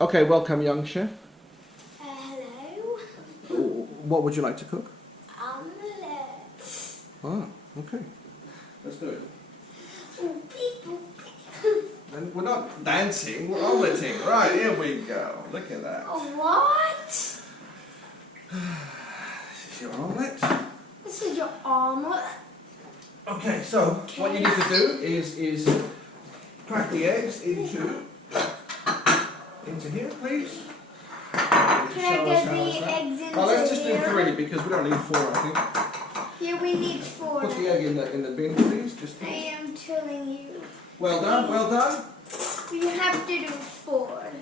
Okay, welcome, young chef. Hello. What would you like to cook? Omelette. Ah, okay. Let's do it. People. And we're not dancing, we're omeletting. Right, here we go. Look at that. What? This is your omelette. This is your omelette. Okay, so what you need to do is crack the eggs into here, please. Can I get the eggs into Oh, let's just do here? 3 because we don't need 4, I think. Yeah, we need 4. Put the egg in the bin, please. Just. I am telling you. Well done, well done. We have to do 4.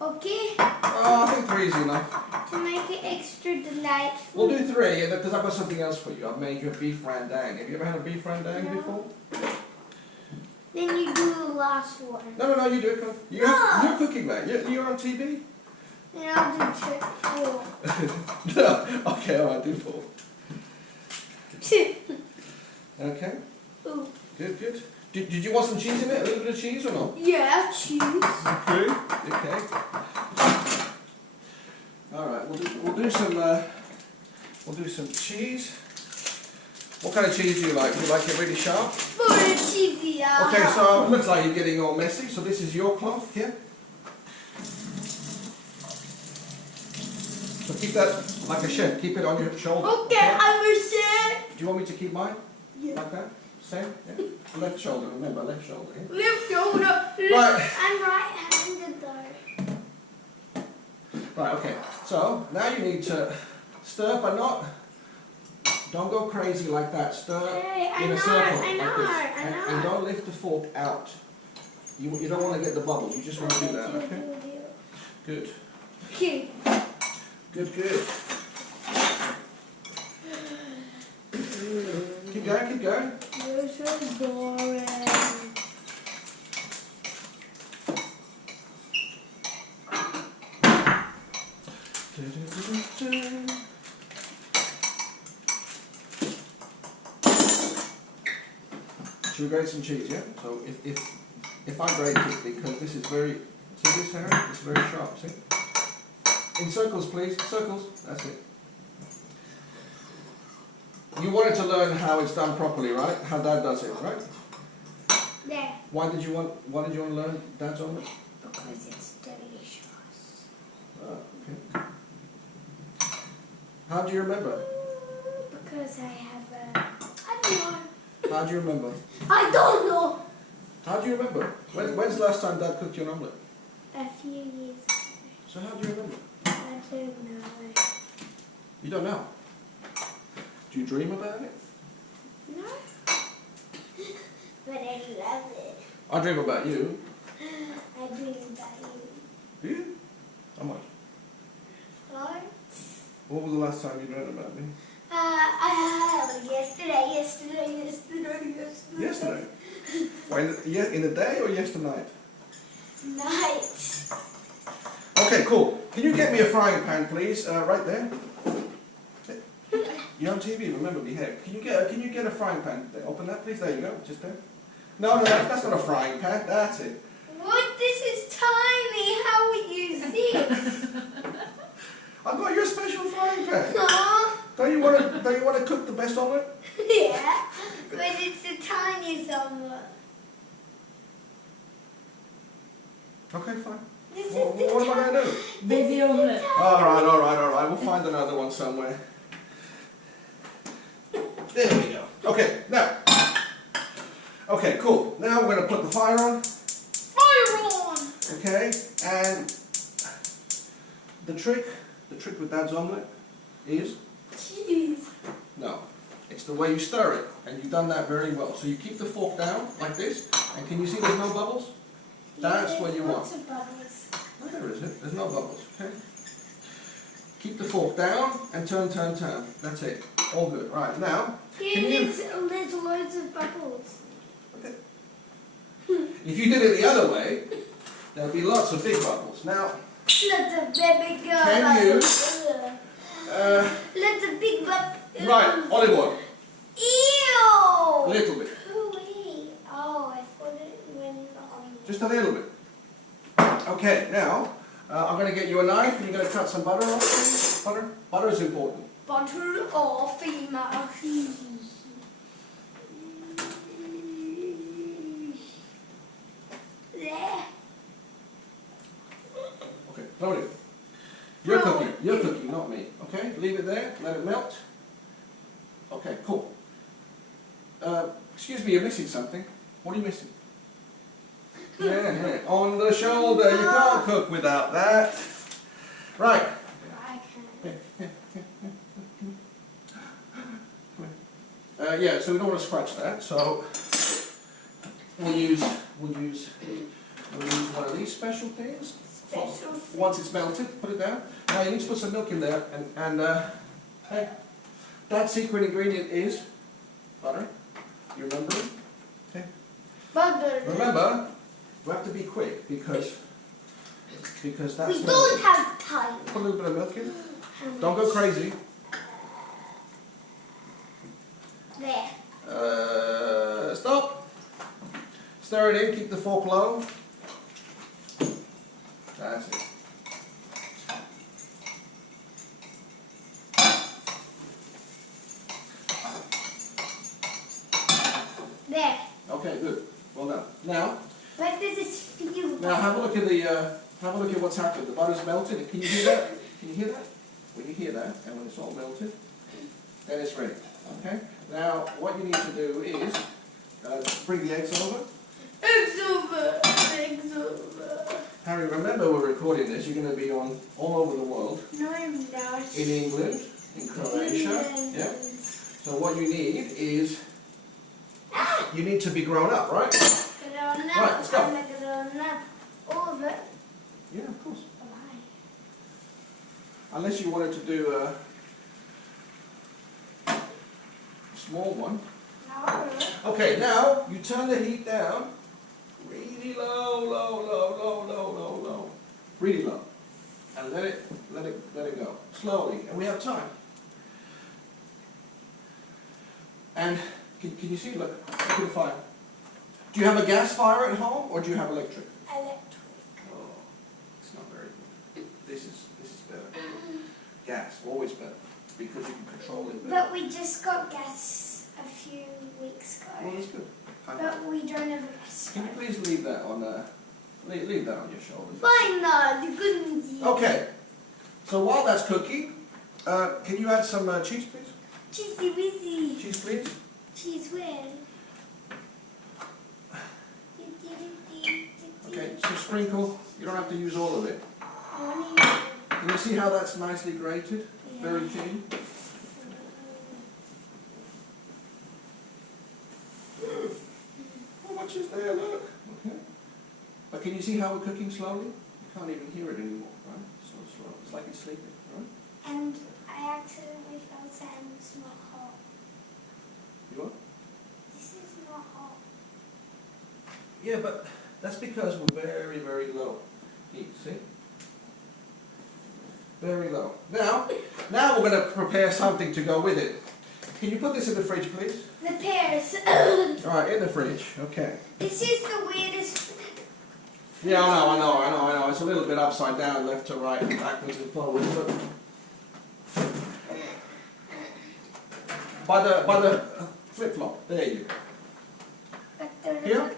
Okay? Oh, I think 3 is enough. To make it extra delightful. We'll do 3 because I've got something else for you. I've made you a beef rendang. Have you ever had a beef rendang No. before? Then you do the last one. No, you do it. You're cooking, mate. You're on TV. Then I'll do 4. No. Okay, alright, do 4. Okay. Ooh. Good. Did you want some cheese in it? A little bit of cheese or not? Yeah, cheese. Okay. Alright, we'll do some cheese. What kind of cheese do you like? Do you like it really sharp? For the cheesy. Okay, so it looks like you're getting all messy. So this is your cloth here. So keep that like a chef. Keep it on your shoulder. Okay, I'm a chef. Do you want me to keep mine? Yeah. Like that? Same? Yeah. Left shoulder, remember, left shoulder. Yeah? Left shoulder. Right. I'm right-handed though. Right, okay. So now you need to stir, but don't go crazy like that. Stir in a circle like this. And don't lift the fork out. You don't want to get the bubbles. You just want to do that, okay? Good. Okay. Good. Keep going. You're so boring. Should we grate some cheese, yeah? So if I grate it, because this is very, see this Harry? It's very sharp, see? In circles, please. Circles. That's it. You wanted to learn how it's done properly, right? How Dad does it, right? There. Why did you want to learn Dad's omelette? Because it's delicious. Oh, okay. How do you remember? Because I have a... I don't know. How do you remember? I don't know. How do you remember? When's the last time Dad cooked you an omelette? A few years ago. So how do you remember? I don't know. You don't know? Do you dream about it? No. But I love it. I dream about you. I dream about you. Do you? How much? What? What was the last time you dreamt about me? Yesterday. Yesterday? In the day or yesterday? Night. Okay, cool. Can you get me a frying pan, please? Right there. You're on TV. Remember, behave. Can you get a frying pan? Open that, please. There you go. Just there. No, that's not a frying pan. That's it. What? This is tiny. How would you see it? I've got your special frying pan. Aww. Don't you want to cook the best omelette? Yeah, but it's the tiniest omelette. Okay, fine. This What is the am I going to do? Baby omelette. All right. We'll find another one somewhere. There we go. Okay, now. Okay, cool. Now we're going to put the fire on. Fire on! Okay, and the trick with Dad's omelette is? Cheese. No. It's the way you stir it, and you've done that very well. So you keep the fork down like this, and can you see there's no bubbles? That's what you want. Lots of bubbles. No, there isn't. There's no bubbles. Okay. Keep the fork down and turn. That's it. All good. Right now. There's loads of bubbles. Okay. If you did it the other way, there'll be lots of big bubbles. Now. Lots of baby girl Can you? Lots of big bubbles. Right. Olive oil. Ew. A little bit. Hooey. Oh, I thought it went on. Just a little bit. Okay, now I'm going to get you a knife and you're going to cut some butter off, please. Butter? Butter is important. Butter or female cheese? There. Okay, throw it in. You're cooking, not me. Okay, leave it there, let it melt. Okay, cool. Excuse me, you're missing something. What are you missing? Yeah, on the shoulder. You can't cook without that. Right. Yeah, so we don't want to scratch that. So we'll use one of these special things. Once it's melted, put it down. Now you need to put some milk in there, and hey, that secret ingredient is butter. You remember? Okay. Butter. Remember, we have to be quick because that's. We don't have time. Put a little bit of milk in. Don't go crazy. There. Stop. Stir it in. Keep the fork low. That's it. There. Okay, good. Well done. Now. But does it feel? Now have a look at the. Have a look at what's happened. The butter's melted. Can you hear that? Can you hear that? When you hear that, and when it's all melted, then it's ready. Okay. Now what you need to do is bring the eggs over. Eggs over. Eggs over. Harry, remember we're recording this. You're going to be on all over the world. No, I'm not. In England, in Croatia. Yeah. So what you need is you need to be grown up, right? Grown up. Right, let's go. I'm a grown up. Over. Yeah, of course. Why? Unless you wanted to do a small one. No. Okay, now you turn the heat down. Really low, low, low, low, low, low, low. Really low. And let it go. Slowly. And we have time. And can you see, look at the fire. Do you have a gas fire at home or do you have electric? Electric. Oh, it's not very good. This is better. Gas, always better. Because you can control it better. But we just got gas a few weeks ago. Well, that's good. But we don't have a gas Can you stove. please leave that on leave that on your shoulders? Fine, no, you couldn't eat. Okay. So while that's cooking, can you add some cheese, please? Cheesy wizzy. Cheese, please. Cheese where? Okay. So sprinkle. You don't have to use all of it. Honey. Can you see how that's nicely grated? Yeah. Very thin. How much is there? Look. Okay. But can you see how we're cooking slowly? You can't even hear it anymore, right? So slow. It's like it's sleeping, right? And I accidentally fell down. It's not hot. You what? This is not hot. Yeah, but that's because we're very, very low heat, see? Very low. Now we're going to prepare something to go with it. Can you put this in the fridge, please? The pears. Alright, in the fridge. Okay. This is the weirdest. Yeah, I know. It's a little bit upside down, left to right, backwards and forwards, but by the flip-flop. There you go. Here?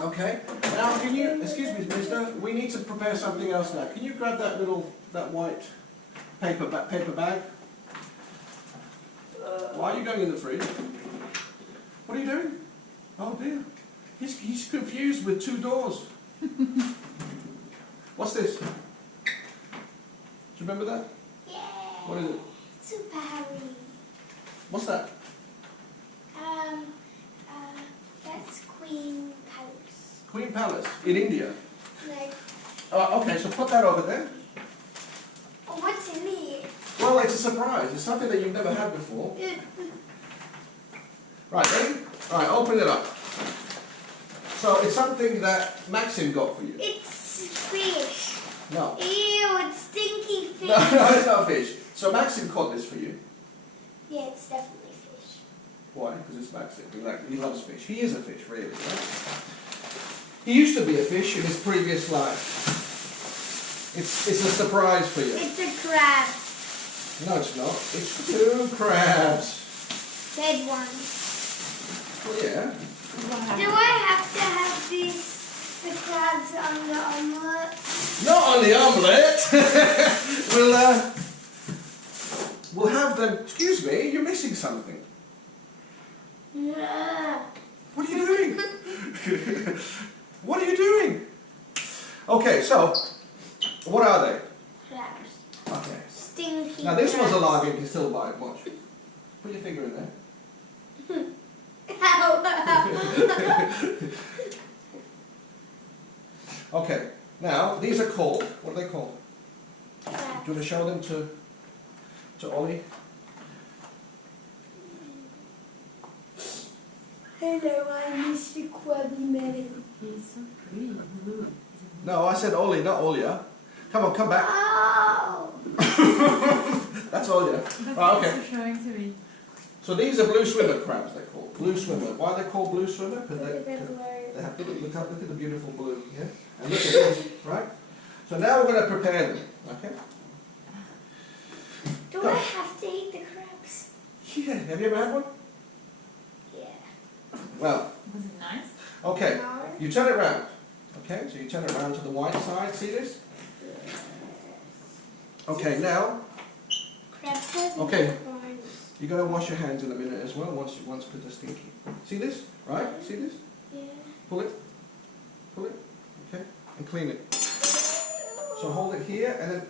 Okay. Now, can you, excuse me, mister, we need to prepare something else now. Can you grab that white paper bag? Why are you going in the fridge? What are you doing? Oh dear. He's confused with two doors. What's this? Do you remember that? Yeah. What is it? Super Harry. What's that? That's Queen Palace. Queen Palace in India. No. Okay, so put that over there. Oh, what's in it? Well, it's a surprise. It's something that you've never had before. Right, ready? Alright, open it up. So it's something that Maxim got for you. It's fish. No. Ew, it's stinky fish. No, it's not fish. So Maxim caught this for you. Yeah, it's definitely fish. Why? Because it's Maxim. He loves fish. He is a fish, really. Right? He used to be a fish in his previous life. It's a surprise for you. It's a crab. No, it's not. It's 2 crabs. Dead ones. Well, yeah. Do I have to have the crabs on the omelette? Not on the omelette. We'll have them. Excuse me, you're missing something. Yeah. What are you doing? What are you doing? Okay, so what are they? Crabs. Okay. Stinky. Now this crabs. one's alive. You can still buy it. Watch. Put your finger in there. Ow. Okay. Now these are called. What are they called? Do you want to show them to Ollie? Hello, I'm Mr. Krabby Man. He's so pretty. No, I said Ollie, not Olia. Come on, come back. Oh. That's Olia. Oh, okay. Thanks for showing to me. So these are blue swimmer crabs. They're called blue swimmer. Why are they called blue swimmer? Because Look at they the blur. have look at the beautiful blue. Yeah. And look at this, right? So now we're going to prepare them. Okay. Do I have to eat the crabs? Yeah. Have you ever had one? Yeah. Well. Was it nice? Okay. No. You turn it round. Okay. So you turn it round to the white side. See this? Okay. Now. Crabs has Okay. no horns. You're going to wash your hands in a minute as well. Once because they're stinky. See this? Right? See this? Yeah. Pull it. Pull it. Okay. And clean it. So hold it here and then